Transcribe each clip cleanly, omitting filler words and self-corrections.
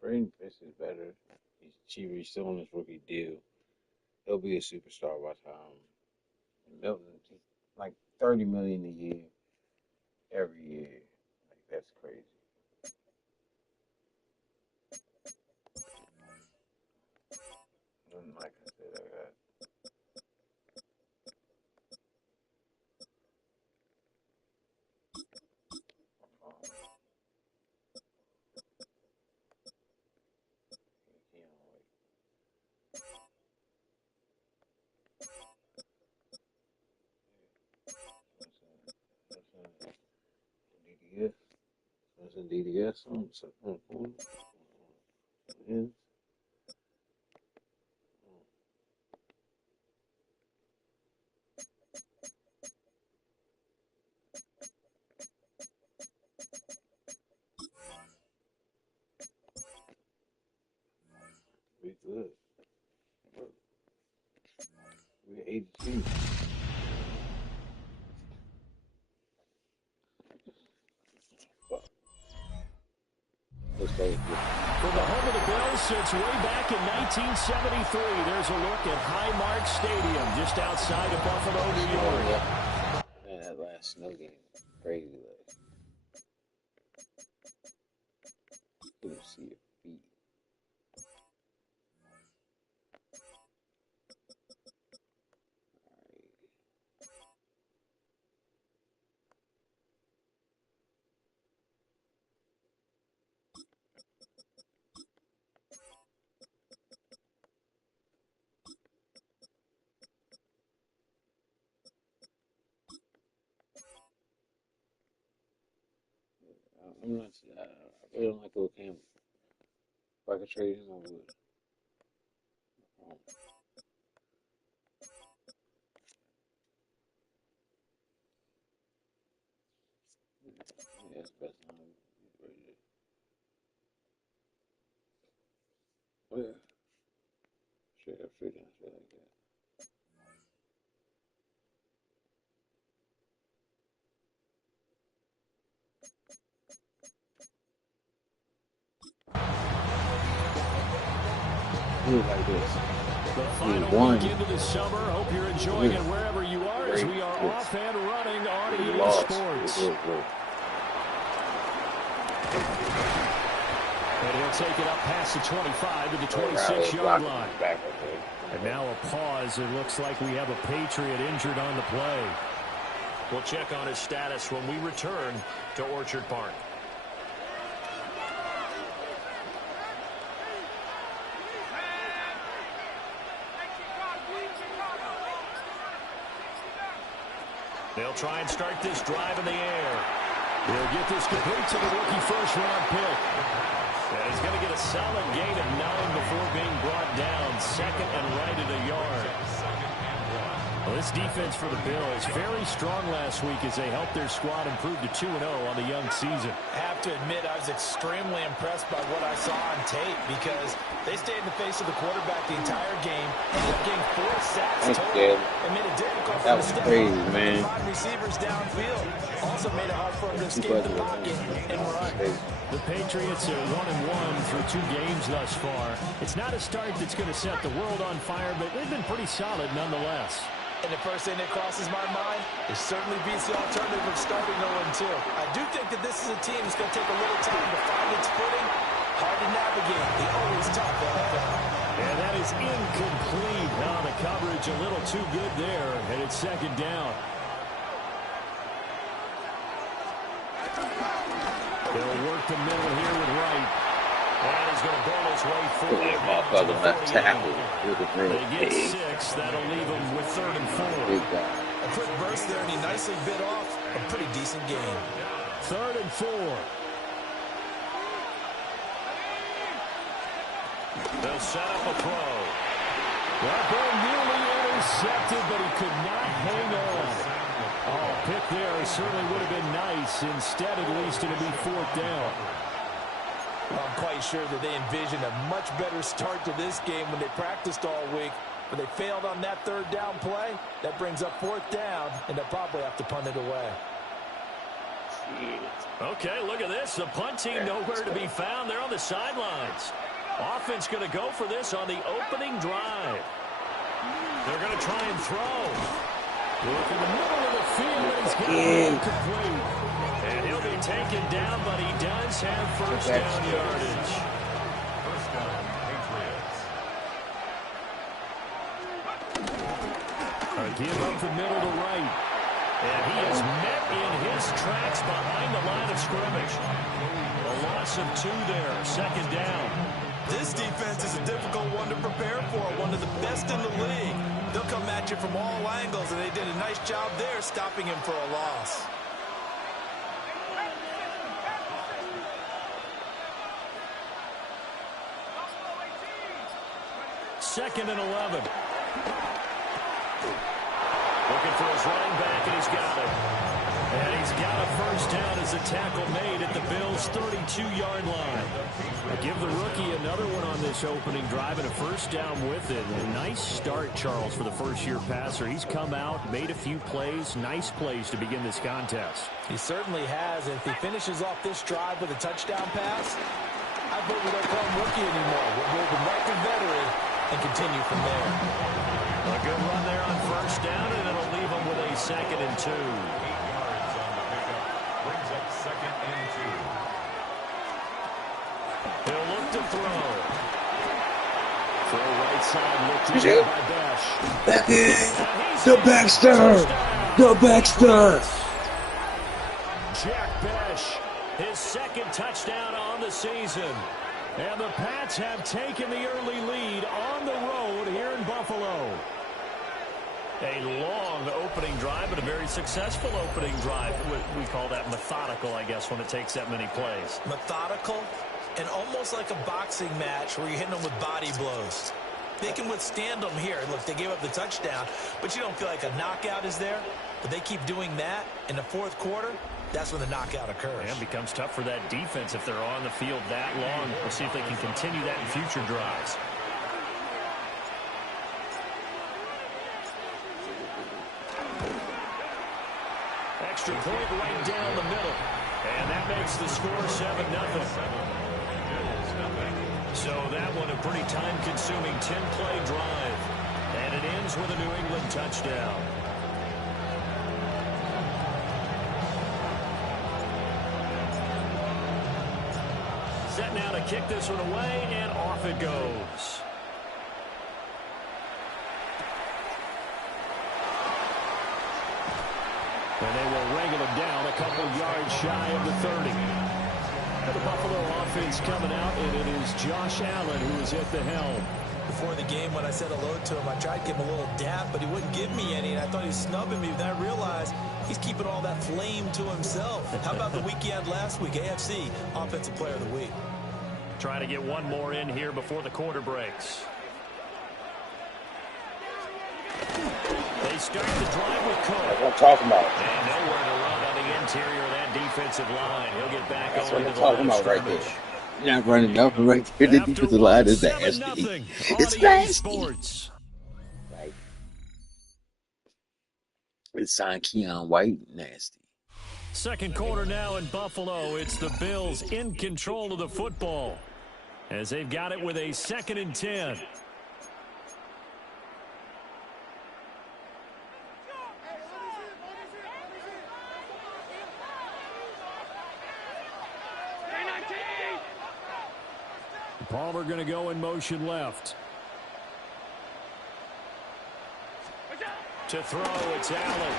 Braden Fish is better. He's cheaper. He's still on his rookie deal. He'll be a superstar by the time. Milton, like 30 million a year, every year. Like that's crazy. And like I said, I got DDS. That's a DDS on the phone. Yeah. We good. We're 82. Let's go. For the home of the Bills since way back in 1973, there's a look at Highmark Stadium just outside of Buffalo, New York. Man, that last snow game was crazy. Couldn't see your feet. I'm not. I really don't like Lil Campbell. If I could trade him, I would. Yeah, that's best time. Right there. Oh yeah. Straight up, straight down, straight like that. Do it like this. The final week into the summer. Hope you're enjoying it wherever you are as we are off and running on EA Sports. And he'll take it up past the 25 to the 26-yard line. And now a pause. It looks like we have a Patriot injured on the play. We'll check on his status when we return to Orchard Park. They'll try and start this drive in the air. He'll get this complete to the rookie first-round pick. And he's going to get a solid gain of 9 before being brought down. Second and right at a yard. Well, this defense for the Bills, very strong last week as they helped their squad improve to 2-0 on the young season. I have to admit, I was extremely impressed by what I saw on tape because they stayed in the face of the quarterback the entire game, ended up getting 4 sacks total, and made it difficult for him to step crazy, man. 5 receivers downfield. Also made it hard for him to escape the pocket and run. The Patriots are 1-1 through 2 games thus far. It's not a start that's going to set the world on fire, but they've been pretty solid nonetheless. And the first thing that crosses my mind is certainly beats the alternative of starting 0-2. I do think that this is a team that's going to take a little time to find its footing. Hard to navigate. The always tough NFL. And that is incomplete. Now the coverage a little too good there, and it's second down. They'll work the middle here with Wright. And he's going to burn his way forward. That motherfucker left tackle. They get 6. That'll leave them with 3rd and 4. A quick burst there, and he nicely bit off a pretty decent game. 3rd and 4. They'll set up a throw. That ball nearly intercepted, but he could not hang on. Oh, pick there certainly would have been nice. Instead, at least it'll be 4th down. I'm quite sure that they envisioned a much better start to this game when they practiced all week. But they failed on that 3rd down play. That brings up 4th down, and they'll probably have to punt it away. Okay, look at this. The punt team nowhere to be found. They're on the sidelines. Offense going to go for this on the opening drive. They're going to try and throw. Look in the middle of the field, and he's got it complete. And he'll be taken down, but he does have first down yardage. First down, Patriots. A give up the middle to right. And he is met in his tracks behind the line of scrimmage. A loss of 2 there, second down. This defense is a difficult one to prepare for, one of the best in the league. They'll come at you from all angles, and they did a nice job there stopping him for a loss. Second and 11. Looking for his running back, and he's got it. And he's got a first down as a tackle made at the Bills' 32-yard line. Give the rookie another one on this opening drive and a first down with it. A nice start, Charles, for the first-year passer. He's come out, made a few plays, nice plays to begin this contest. He certainly has. If he finishes off this drive with a touchdown pass, I bet we don't call him rookie anymore. We'll move him right to veteran and continue from there. A good run there on first down, and it'll leave him with a second and 2. 8 yards on the pickup. Brings up second and 2. He'll look to throw. Throw right side, looked to by Besh. Back in. The Baxter. The Baxter. Jack Besh, his second touchdown on the season. And the Pats have taken the early lead on the road here in Buffalo. A long opening drive, but a very successful opening drive. We call that methodical, I guess, when it takes that many plays. Methodical and almost like a boxing match where you're hitting them with body blows. They can withstand them here. Look, they gave up the touchdown, but you don't feel like a knockout is there. But they keep doing that in the fourth quarter. That's when the knockout occurs. And it becomes tough for that defense if they're on the field that long. We'll see if they can continue that in future drives. Extra point right down the middle. And that makes the score 7-0. So that one a pretty time-consuming 10-play drive. And it ends with a New England touchdown. Set now to kick this one away, and off it goes. And they will wrangle him down a couple yards shy of the 30. And the Buffalo offense coming out, and it is Josh Allen who is at the helm. Before the game, when I said hello to him, I tried to give him a little dap, but he wouldn't give me any, and I thought he was snubbing me. Then I realized he's keeping all that flame to himself. How about the week he had last week? AFC Offensive Player of the Week. Trying to get one more in here before the quarter breaks. They start the drive with Cook. That's what I'm talking about. And nowhere to run on the interior of that defensive line. He'll get back That's over what to I'm the talking line of about right scrimmage. there. You're not running nothing right there. The defensive line is nasty. 7-0 It's on EA nasty. Sports. Right. It's signed Keon White. Nasty. Second quarter now in Buffalo. It's the Bills in control of the football as they've got it with a 2nd and 10. Palmer going to go in motion left. To throw, it's Allen.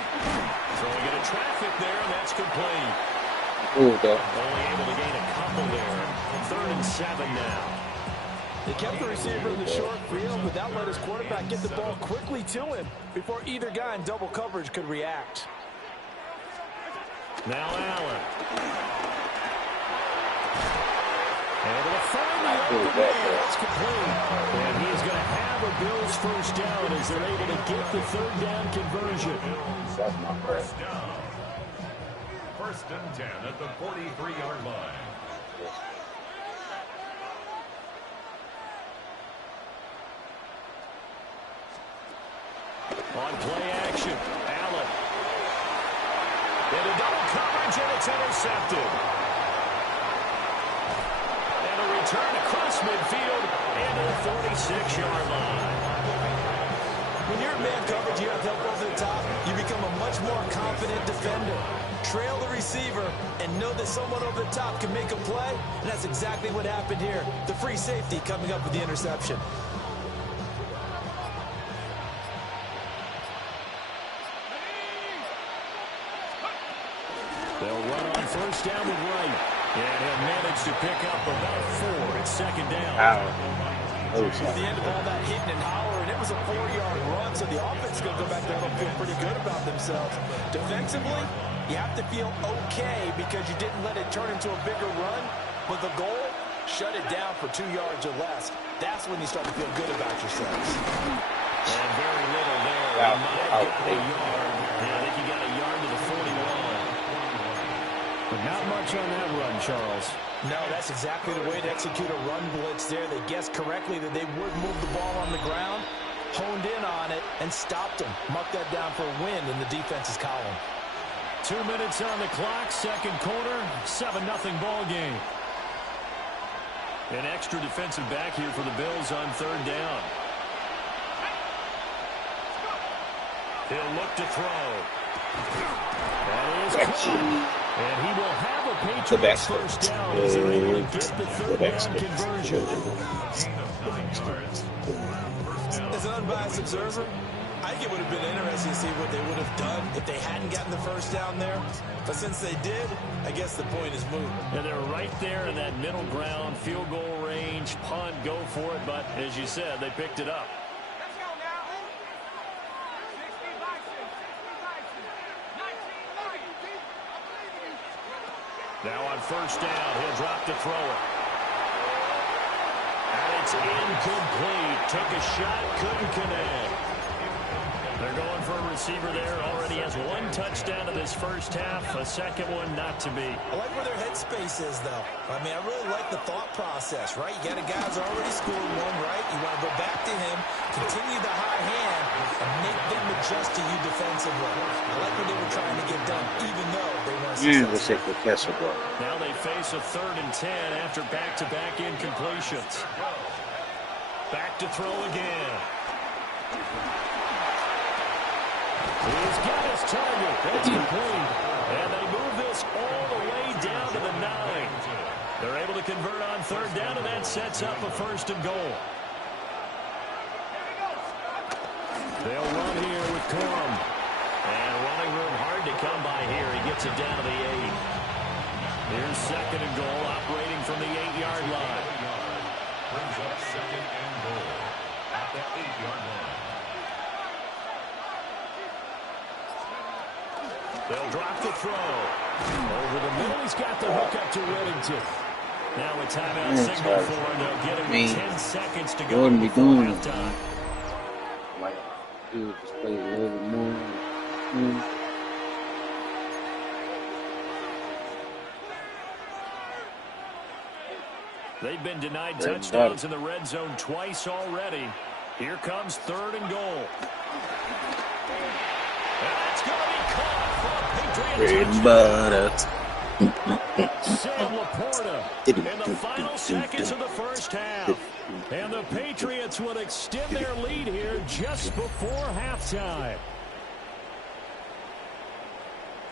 Throwing into traffic there, and that's complete. Ooh, though. Only able to gain a couple there. 3rd and 7 now. They kept the receiver in the short field, but that let his quarterback get the ball quickly to him before either guy in double coverage could react. Now Allen. Able to find the open man. It's complete. And he's going to have a Bills first down as they're able to get the 3rd down conversion. That's my First down. 1st and 10 at the 43-yard line. On play action, Allen. Into double coverage, and It's intercepted. And a return across midfield and to the 46-yard line. When you're in man coverage, you have help over the top, you become a much more confident defender. Trail the receiver and know that someone over the top can make a play, and that's exactly what happened here. The free safety coming up with the interception. They'll run on first down with Wright. And he'll manage to pick up about 4 at second down. At the end of all that hitting and hollering, it was a 4-yard run, so the offense is going to go back there and feel pretty good about themselves. Defensively, you have to feel okay because you didn't let it turn into a bigger run, but the goal, shut it down for 2 yards or less. That's when you start to feel good about yourselves. And very little there. He might have got a yard. Yeah, I think he got a yard to the 41. But not much on that run, Charles. No, that's exactly the way to execute a run blitz there. They guessed correctly that they would move the ball on the ground, honed in on it, and stopped them. Marked that down for a win in the defense's column. 2 minutes on the clock, second quarter, 7-0 ball game. An extra defensive back here for the Bills on third down. He'll look to throw. That is caught. And he will have a Patriots first down as they're able to get the third down conversion. As an unbiased observer, I think it would have been interesting to see what they would have done if they hadn't gotten the first down there. But since they did, I guess the point is moved. And they're right there in that middle ground, field goal range, punt, go for it. But as you said, they picked it up. Now on first down, he'll drop to throw it. And it's incomplete. Took a shot, couldn't connect. They're going for a receiver there. Already has 1 touchdown in this first half. A second one not to be. I like where their headspace is, though. I mean, I really like the thought process, right? You got a guy who's already scored one, right? You want to go back to him, continue the high hand, and make them adjust to you defensively. I like what they were trying to get done, even though they weren't successful. Now they face a 3rd and 10 after back-to-back incompletions. Back to throw again. He's got his target. That's complete. And they move this all the way down to the 9. They're able to convert on third down, and that sets up a 1st and goal. They'll run here with Corum. And running room hard to come by here. He gets it down to the 8. Here's 2nd and goal, operating from the 8-yard line. Brings up 2nd and goal at the 8-yard line. They'll drop the throw. Over the middle, he's got the hook up to Reddington. Now a timeout signal for him. They'll get him with 10 seconds to go before halftime. Like, dude, just play a little bit more. They've been denied touchdowns in the red zone twice already. Here comes 3rd and goal. That's going to be caught for a Patriots touchdown. Sam Laporta in the final seconds of the first half. And the Patriots will extend their lead here just before halftime.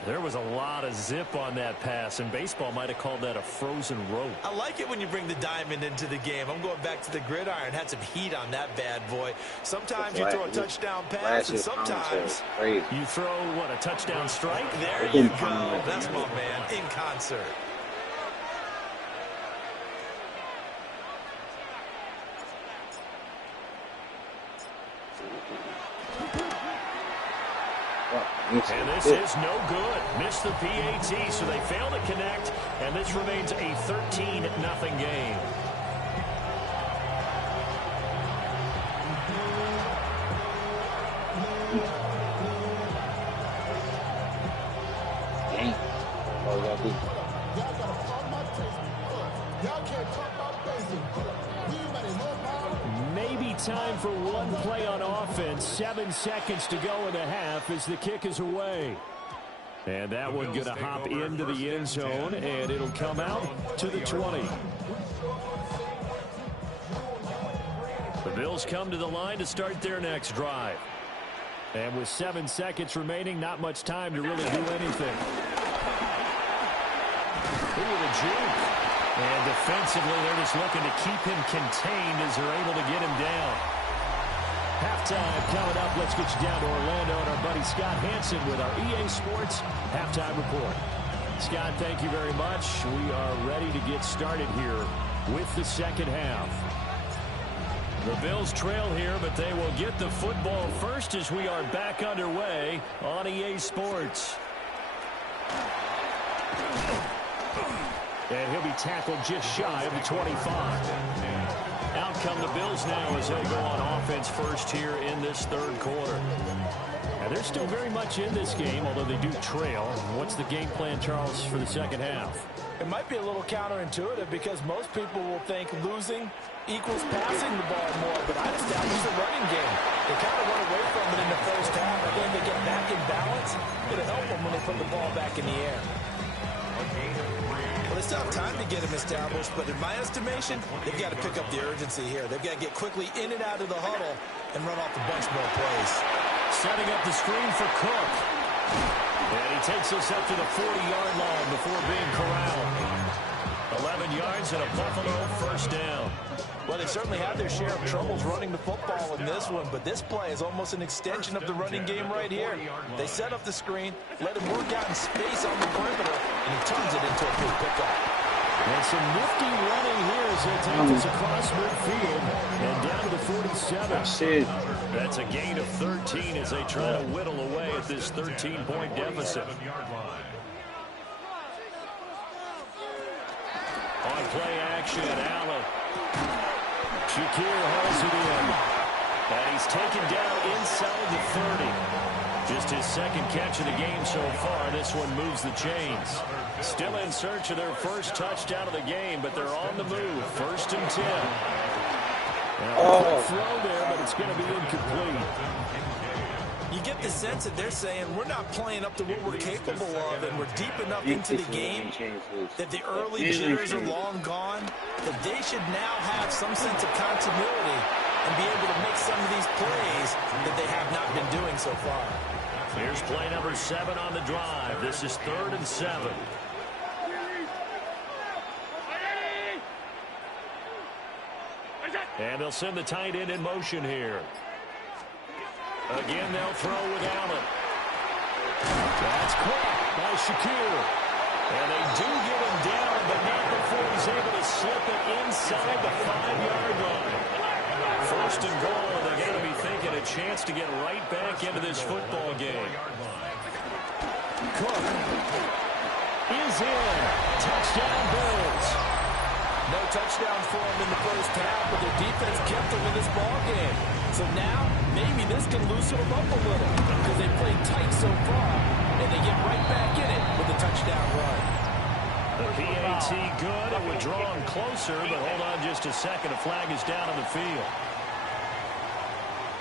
There was a lot of zip on that pass, and baseball might have called that a frozen rope. I like it when you bring the diamond into the game. I'm going back to the gridiron. Had some heat on that bad boy. Sometimes you throw a touchdown pass, and sometimes you throw, what, a touchdown strike? There you go. That's my man, in concert. And this is no good. Missed the PAT, so they fail to connect, and this remains a 13-0 game. Dang. All you gotta do. Maybe time for one play on offense. 7 seconds to go in the half as the kick is away. And that one going to hop into the end zone, and it'll come out to the 20. The Bills come to the line to start their next drive. And with 7 seconds remaining, not much time to really do anything. Ooh, the juke. And defensively, they're just looking to keep him contained as they're able to get him down. Halftime coming up. Let's get you down to Orlando and our buddy Scott Hansen with our EA Sports Halftime Report. Scott, thank you very much. We are ready to get started here with the second half. The Bills trail here, but they will get the football first as we are back underway on EA Sports. And he'll be tackled just shy of the 25. Out come the Bills now as they go on offense first here in this third quarter. And they're still very much in this game, although they do trail. What's the game plan, Charles, for the second half? It might be a little counterintuitive because most people will think losing equals passing the ball more, but I'd establish the running game. They kind of went away from it in the first half. I think they get back in balance. It'll help them when they put the ball back in the air. Well, they still have time to get him established, but in my estimation, they've got to pick up the urgency here. They've got to get quickly in and out of the huddle and run off a bunch more plays. Setting up the screen for Cook. And he takes us up to the 40-yard line before being corralled. 11 yards and a Buffalo first down. Well, they certainly had their share of troubles running the football in this one, but this play is almost an extension of the running game right here. They set up the screen, let him work out in space on the perimeter, and he turns it into a big pickup. And some nifty running here as they take this across midfield and down to the 47. That's it. That's a gain of 13 as they try to whittle away at this 13-point deficit. On play action, Allen. Shakir hauls it in. And he's taken down inside the 30. Just his second catch of the game so far. This one moves the chains. Still in search of their first touchdown of the game, but they're on the move. First and 10. Quick throw there, but it's going to be incomplete. You get the sense that they're saying we're not playing up to what we're capable of, and we're deep enough into the game that the early jitters are long gone, that they should now have some sense of continuity and be able to make some of these plays that they have not been doing so far. Here's play number 7 on the drive. This is 3rd and 7. And they'll send the tight end in motion here. Again, they'll throw with Allen. That's caught by Shakir. And they do get him down, but not before he's able to slip it inside the 5-yard line. First and goal, and they're going to be thinking a chance to get right back into this football game. Cook is in. Touchdown, Bills. No touchdowns for them in the first half, but their defense kept them in this ball game. So now, maybe this can loosen them up a little because they played tight so far, and they get right back in it with a touchdown run. The PAT good. It would draw them closer, but hold on just a second. A flag is down on the field.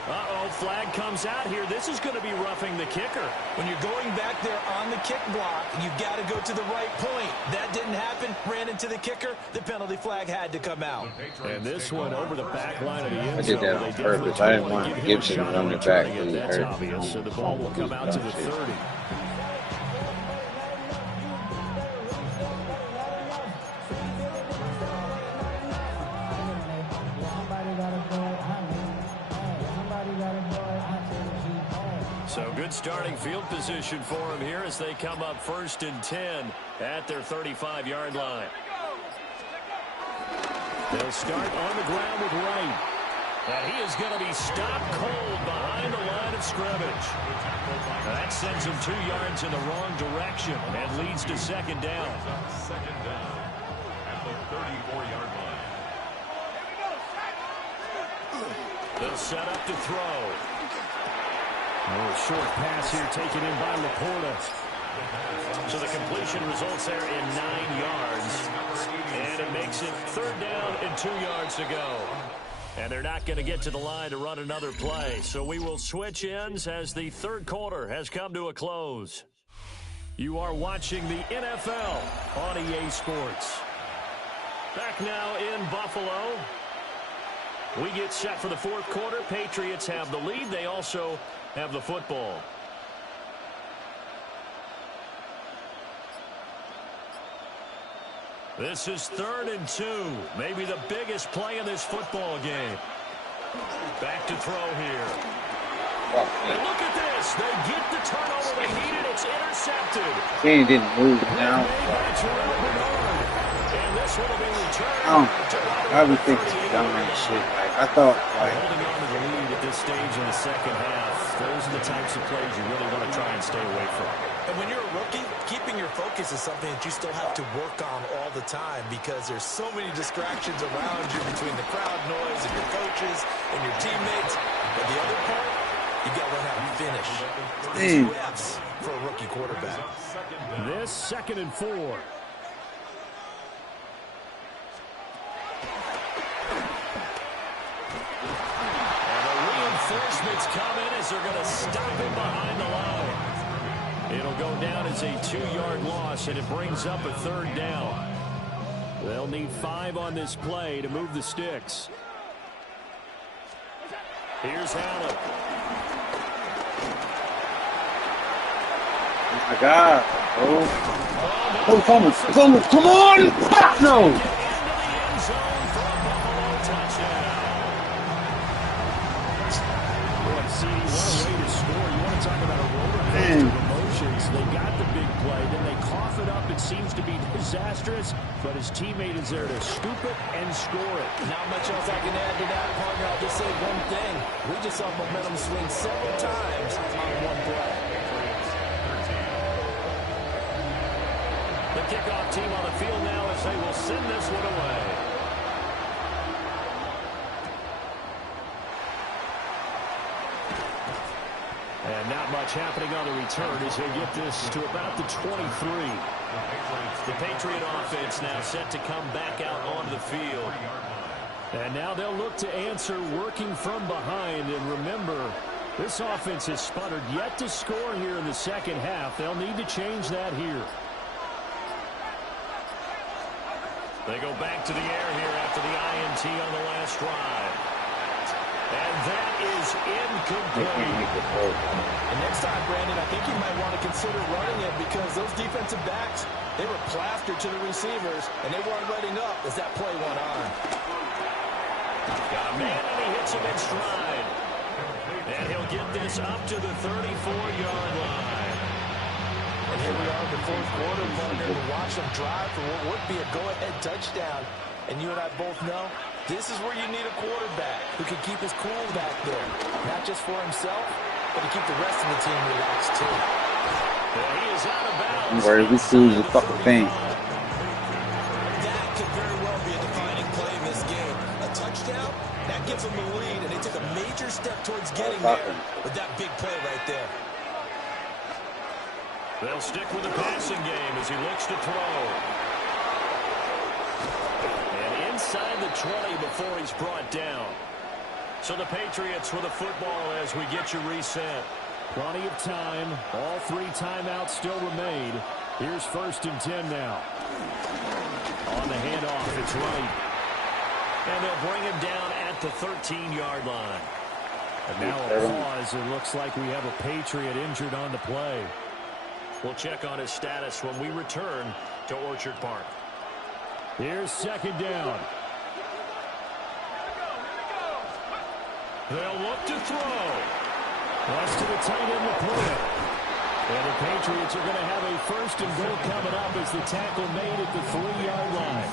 Uh-oh, flag comes out here. This is going to be roughing the kicker. When you're going back there on the kick block, you've got to go to the right point. That didn't happen. Ran into the kicker. The penalty flag had to come out. And this one over the back line of the end I zone. did that on purpose. I didn't want Gibson to run it back. That's obvious. So the ball will come out to the 30. So good starting field position for them here as they come up 1st and 10 at their 35-yard line. They'll start on the ground with Wright. And he is going to be stopped cold behind the line of scrimmage. That sends him 2 yards in the wrong direction and leads to 2nd down. Second down at the 34-yard line. They'll set up to throw. A short pass here taken in by Laporta. So the completion results there in 9 yards. And it makes it 3rd down and 2 yards to go. And they're not going to get to the line to run another play. So we will switch ends as the third quarter has come to a close. You are watching the NFL on EA Sports. Back now in Buffalo. We get set for the fourth quarter. Patriots have the lead. They also have the football. This is 3rd and 2. Maybe the biggest play in this football game. Back to throw here. And look at this. They get the turnover they needed. It's intercepted. He didn't move now. And this will be returned. I would think it's dumb and shit. Like, I thought, like, holding on to the lead at this stage in the second half. Those are the types of plays you really want to try and stay away from. And when you're a rookie, keeping your focus is something that you still have to work on all the time because there's so many distractions around you between the crowd noise and your coaches and your teammates. But the other part, you got to learn how to finish. Two F's for a rookie quarterback. This 2nd and 4. And the reinforcements come in as they're going to stop him behind the line. It'll go down as a 2-yard loss, and it brings up a 3rd down. They'll need 5 on this play to move the sticks. Here's Allen. oh my God. Oh, come on! Fuck no! They got the big play, then they cough it up. It seems to be disastrous, but his teammate is there to scoop it and score it. Not much else I can add to that, partner. I'll just say one thing. We just saw momentum swing several times on one play. The kickoff team on the field now as they will send this one away. And not much happening on the return as they get this to about the 23. The Patriot offense now set to come back out onto the field. And now they'll look to answer working from behind. And remember, this offense has sputtered yet to score here in the second half. They'll need to change that here. They go back to the air here after the INT on the last drive. And that is incomplete. And next time, Brandon, I think you might want to consider running it because those defensive backs, they were plastered to the receivers, and they weren't letting up as that play went on. Got a man, and he hits him in stride. And he'll get this up to the 34-yard line. And here we are in the fourth quarter, partner, to watch them drive for what would be a go-ahead touchdown. And you and I both know this is where you need a quarterback who can keep his cool back there. Not just for himself, but to keep the rest of the team relaxed, too. Well, he is out of bounds. Don't worry, this dude's a fucking thing. That could very well be a defining play in this game. A touchdown, that gives them the lead, and they took a major step towards getting there with that big play right there. They'll stick with the passing game as he looks to throw. And inside the 20 before he's brought down. So the Patriots with the football as we get you reset. Plenty of time. All 3 timeouts still remain. Here's 1st and 10 now. On the handoff, it's right. And they'll bring him down at the 13-yard line. And now a pause. It looks like we have a Patriot injured on the play. We'll check on his status when we return to Orchard Park. Here's 2nd down. They'll look to throw. Pass to the tight end to put it. And the Patriots are going to have a 1st and goal coming up as the tackle made at the 3-yard line.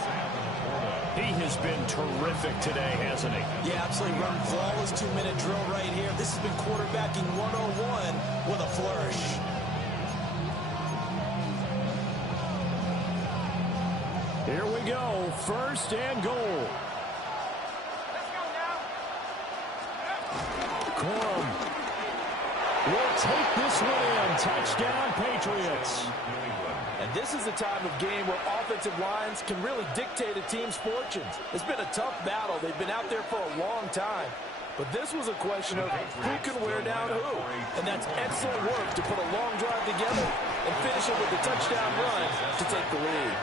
He has been terrific today, hasn't he? Yeah, absolutely. Run flawless 2-minute drill right here. This has been quarterbacking 101 with a flourish. Here we go. 1st and goal. Corum will take this one in. Touchdown, Patriots. And this is a time of game where offensive lines can really dictate a team's fortunes. It's been a tough battle. They've been out there for a long time. But this was a question of who can wear down who. And that's excellent work to put a long drive together and finish it with a touchdown run to take the lead.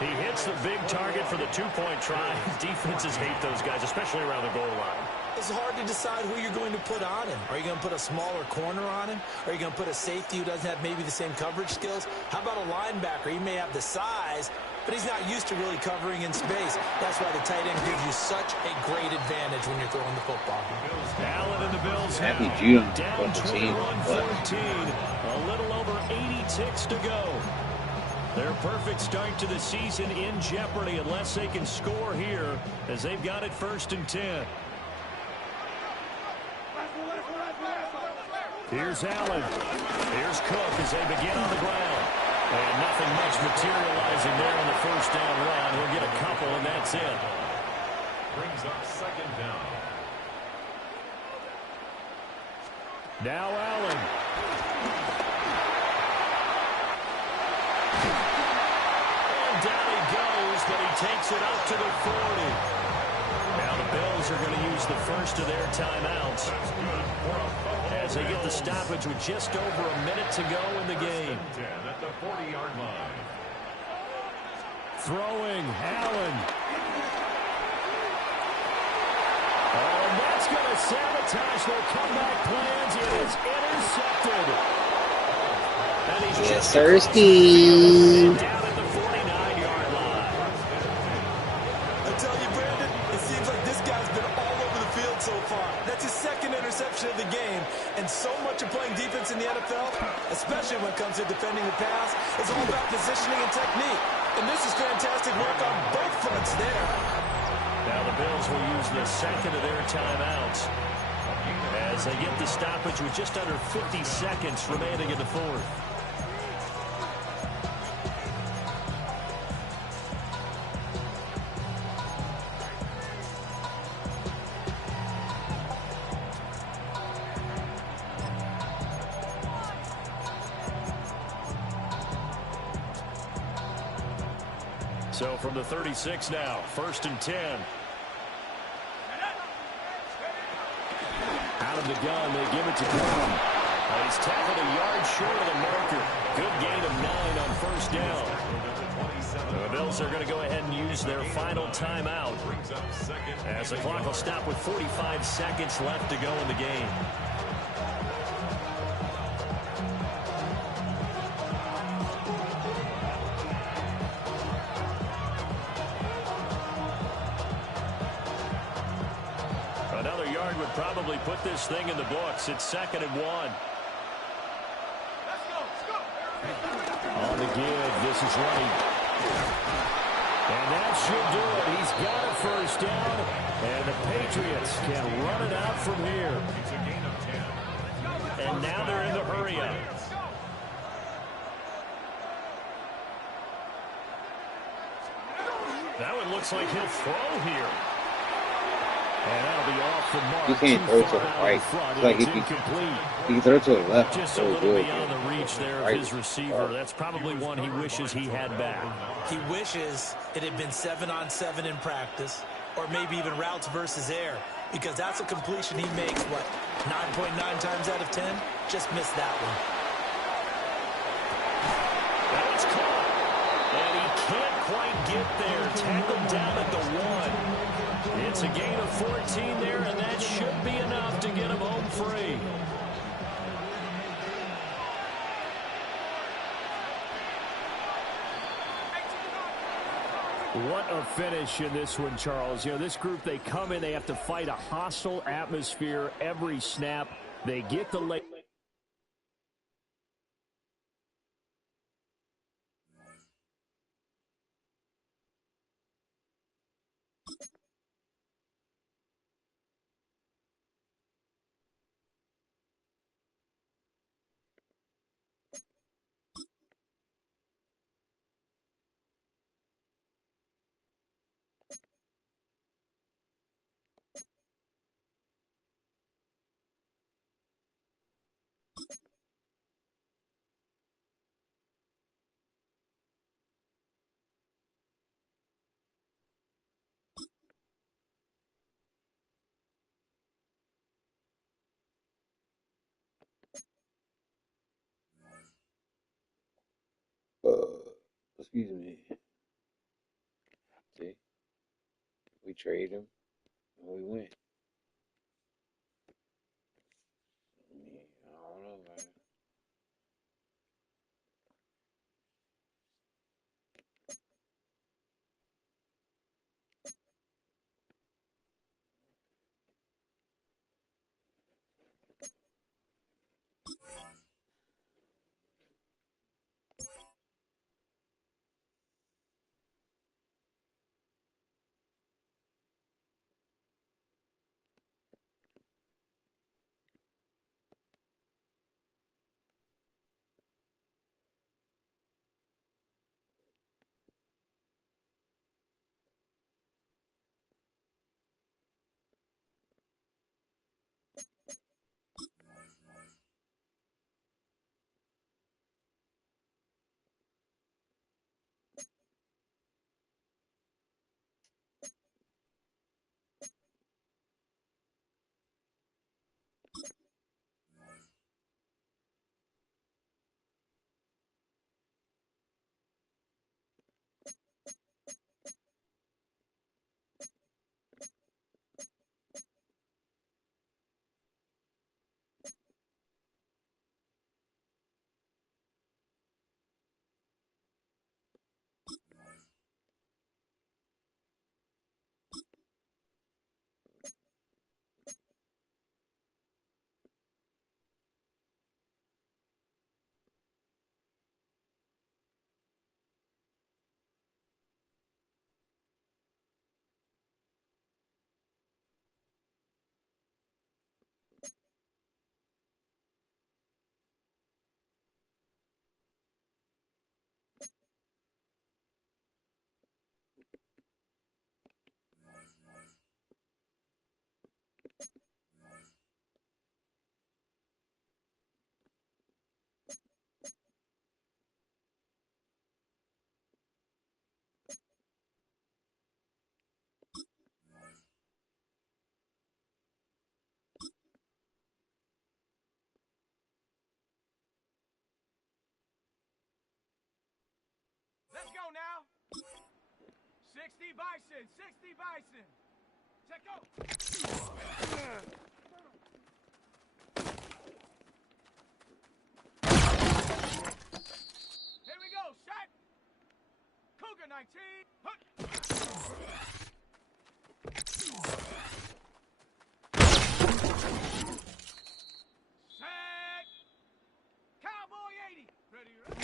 He hits the big target for the two-point try. Defenses hate those guys, especially around the goal line. It's hard to decide who you're going to put on him. Are you going to put a smaller corner on him? Are you going to put a safety who doesn't have maybe the same coverage skills? How about a linebacker? He may have the size, but he's not used to really covering in space. That's why the tight end gives you such a great advantage when you're throwing the football. Allen and the Bills now Happy June. down 21-14. A little over 80 ticks to go. Their perfect start to the season in jeopardy unless they can score here as they've got it 1st and 10. Here's Allen. Here's Cook as they begin on the ground. And nothing much materializing there on the first down run. He'll get a couple, and that's it. Brings up 2nd down. Now Allen. And down he goes, but he takes it up to the 40. Now the Bills are going to use the first of their timeouts as they get the stoppage with just over a minute to go in the game. 10 at the 40-yard line. Throwing, Allen. Oh, and that's going to sabotage their comeback plans. It is intercepted. And he's just thirsty. down at the 49-yard line. I tell you, Brandon, it seems like this guy's been all over the field so far. That's his 2nd interception of the game. And so much of playing defense in the NFL, especially when it comes to defending the pass, is all about positioning and technique. And this is fantastic work on both fronts there. Now the Bills will use the 2nd of their timeouts as they get the stoppage with just under 50 seconds remaining in the 4th. So from the 36 now, 1st and 10. Out of the gun, they give it to Cook. He's tackled a yard short of the marker. Good gain of 9 on 1st down. The Bills are going to go ahead and use their final timeout as the clock will stop with 45 seconds left to go in the game. Another yard would probably put this thing in the books. It's 2nd and 1. On the give, this is right. And that should do it. He's got a 1st down, and the Patriots can run it out from here. It's a gain of 10. And now they're in the hurry-up. That one looks like he'll throw here. And that'll be off the mark. You can't throw to the right. It's like if you can throw to the left. Just a so little good. beyond the reach there of his receiver. That's probably one he wishes he had back. He wishes it had been 7-on-7 in practice, or maybe even routes versus air, because that's a completion he makes, 9.9 times out of 10? Just missed that one. Now it's caught. And he can't quite get there. Tackled down at the 1. It's a gain of 14 there, and that should be enough to get him home free. What a finish in this one, Charles. You know, this group, they come in, they have to fight a hostile atmosphere every snap. They get the late. excuse me. See, we trade him and we win. I don't know, man. Let's go now. 60 Bison, 60 Bison. Check go. Here we go, shot. Cougar 19. Set. Cowboy 80. Ready, ready.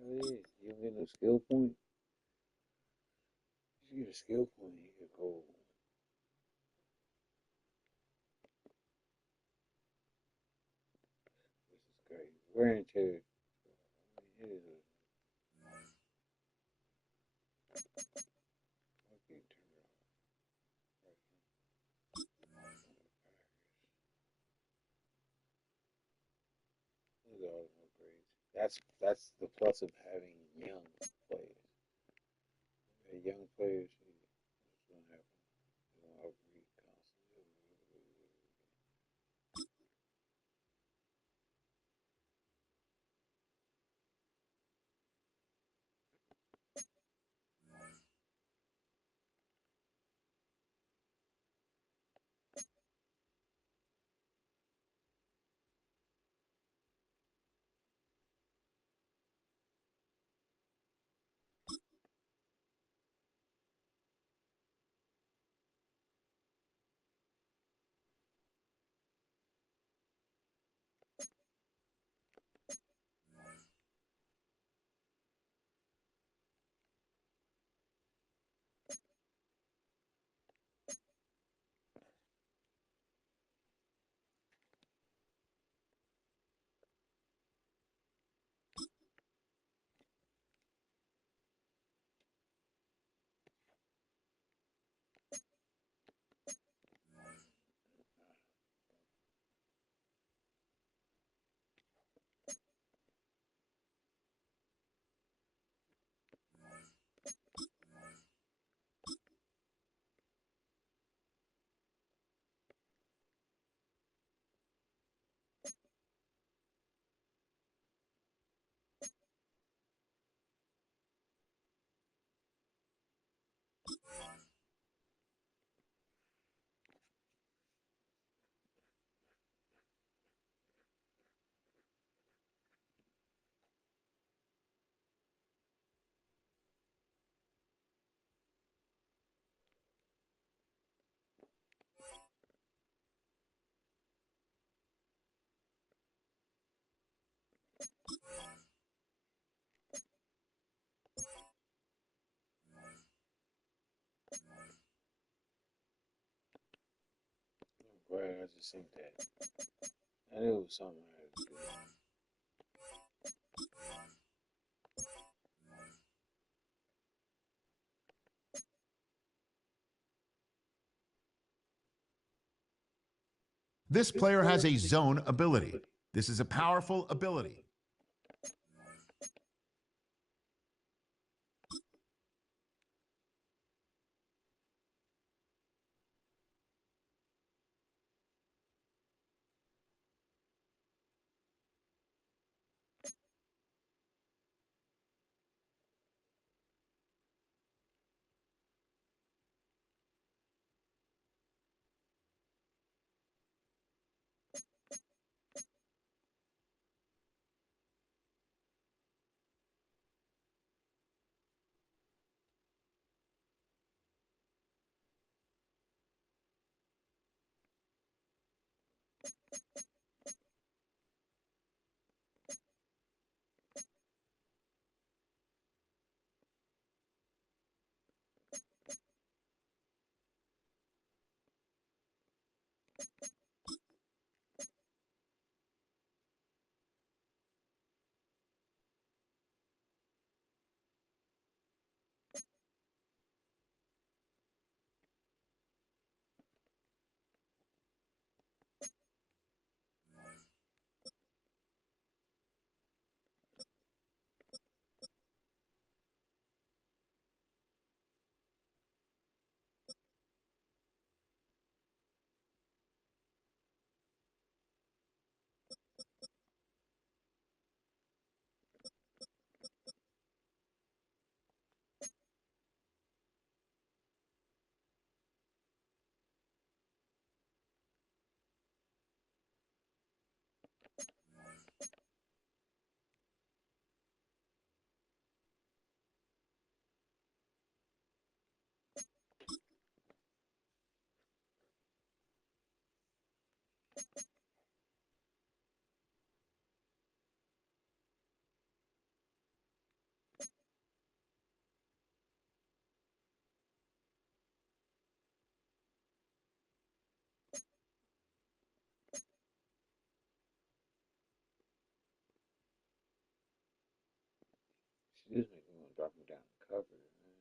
Hell yeah. You don't get no skill point. You get a skill point, you get gold. This is great. Wear and tear. It is a fucking turn off. Look at all the upgrades. That's the plus of having young players. Young players, what's gonna happen? They're gonna upgrade constantly. to sink that. And it was something I had to do. This player has a zone ability. This is a powerful ability. Excuse me, I'm gonna drop him down and cover it, man.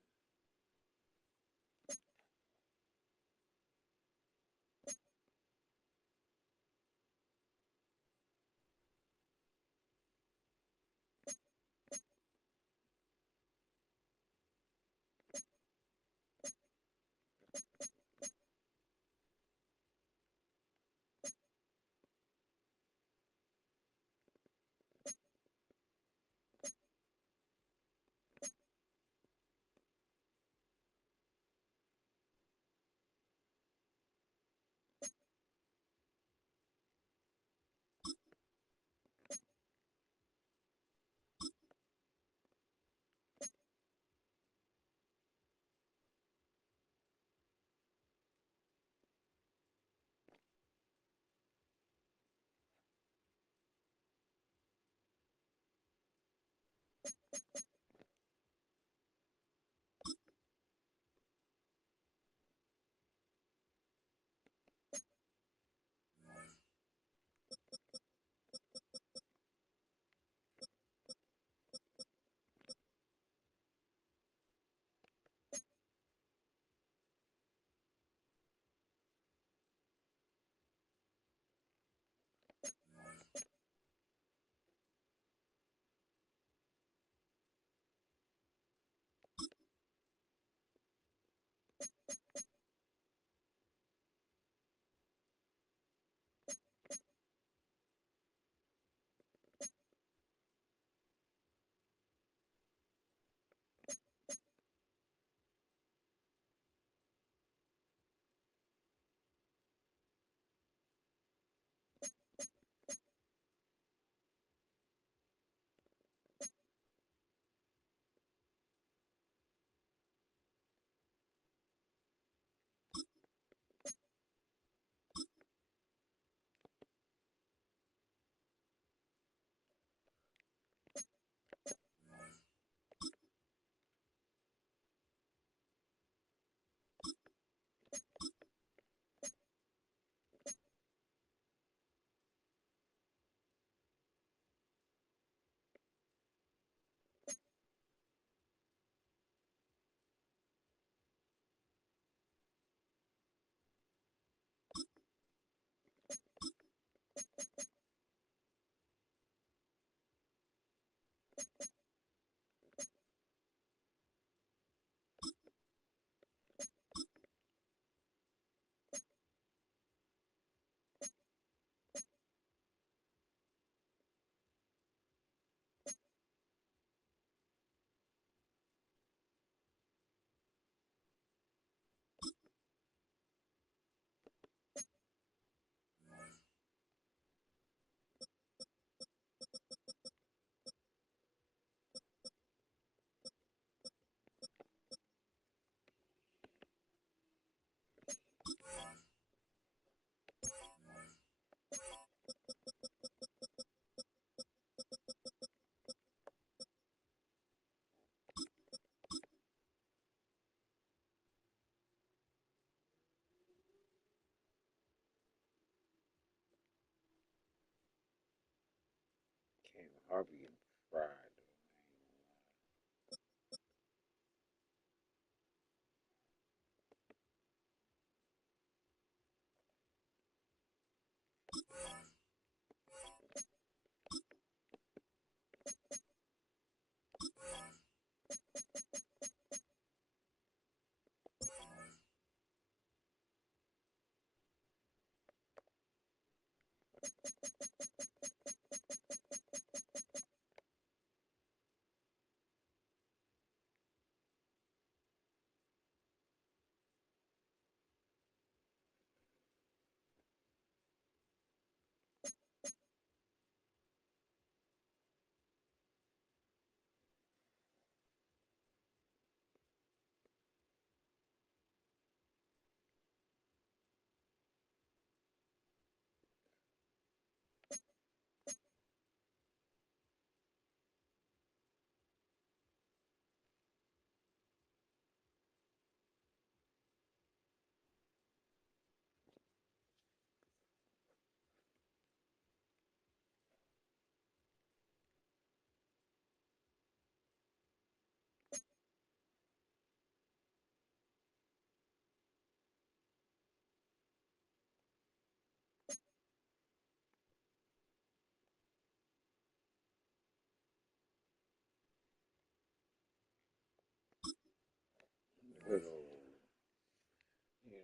I'll be getting fried. Good old, my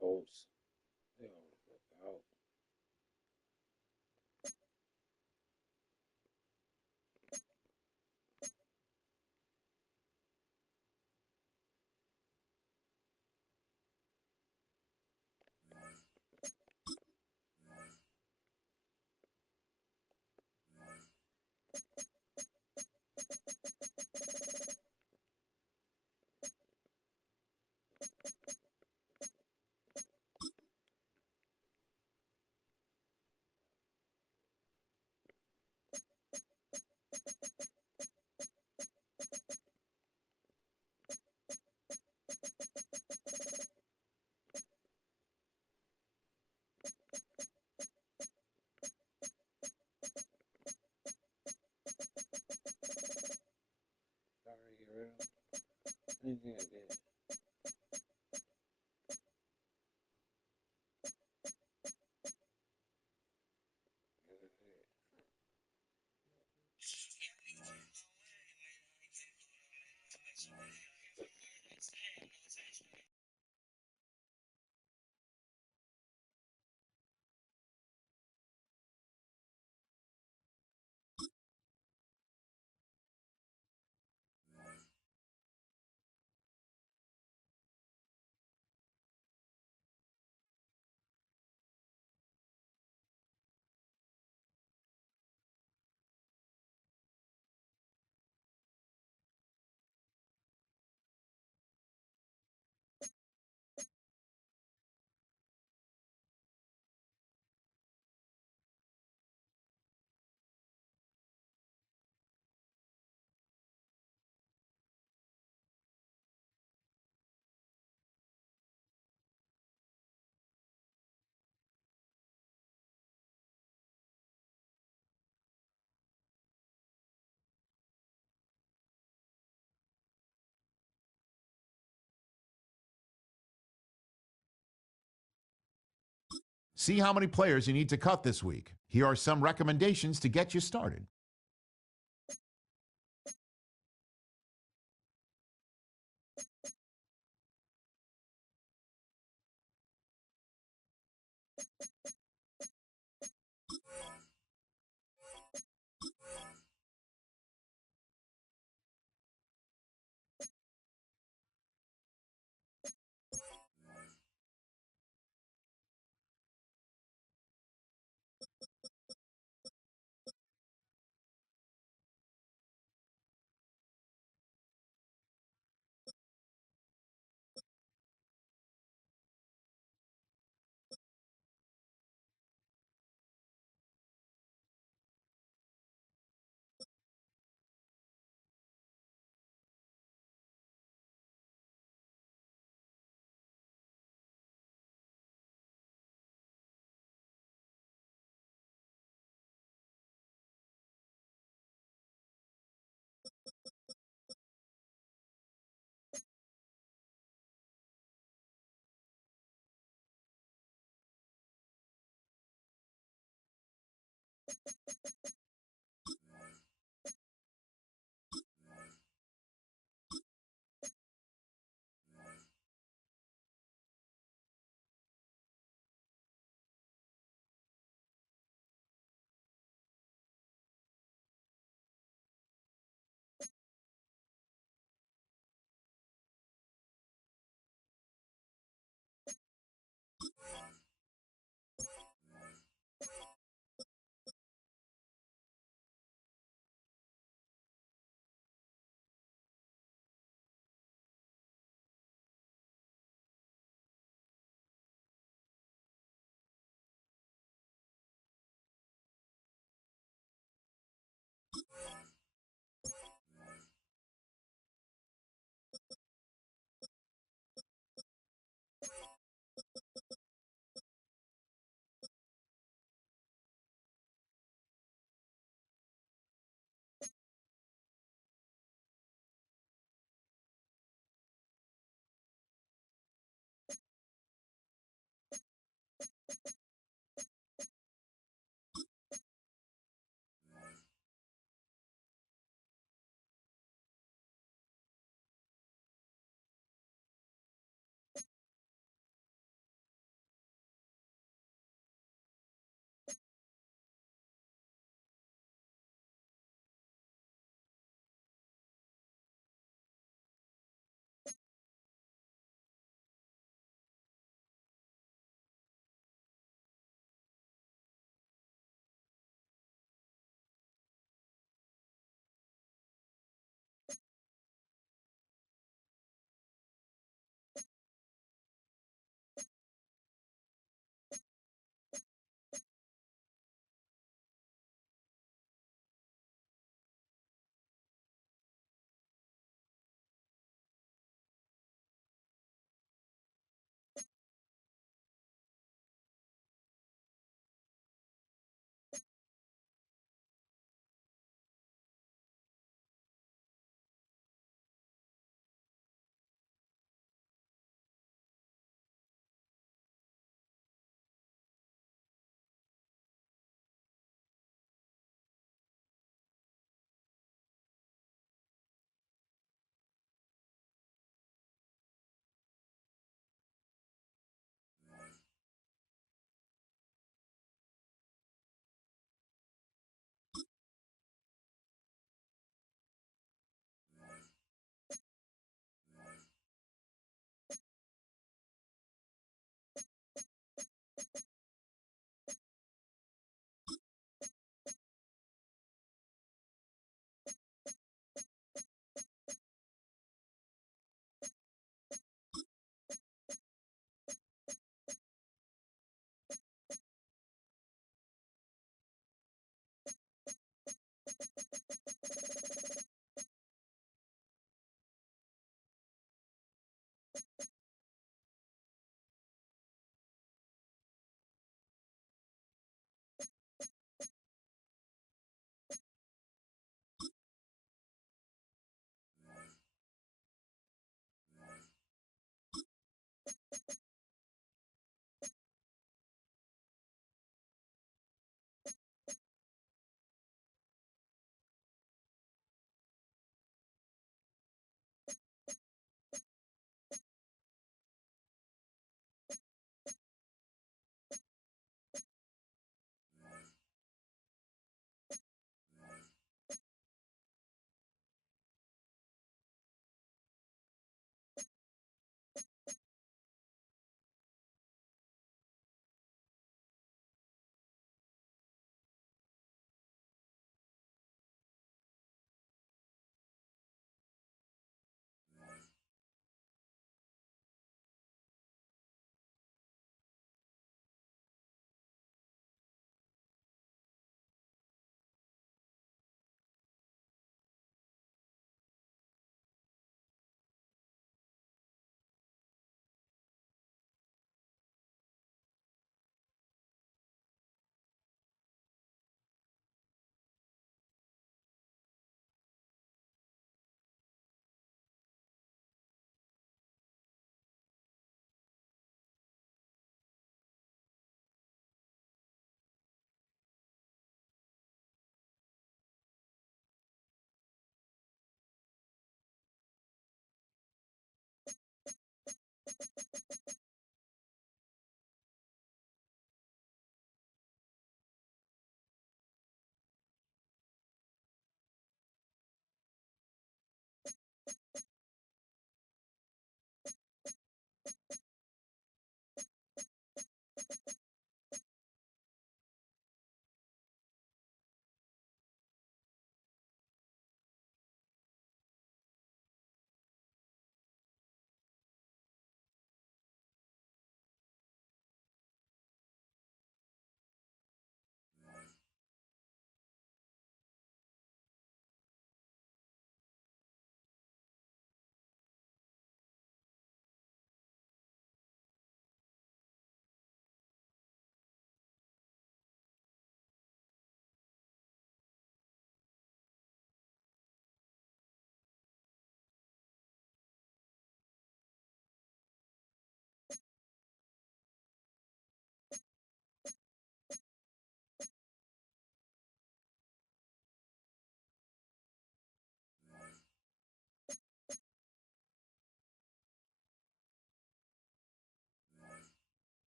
Colts, they always work out. Sorry, get rid of them. Anything I did. See how many players you need to cut this week. Here are some recommendations to get you started.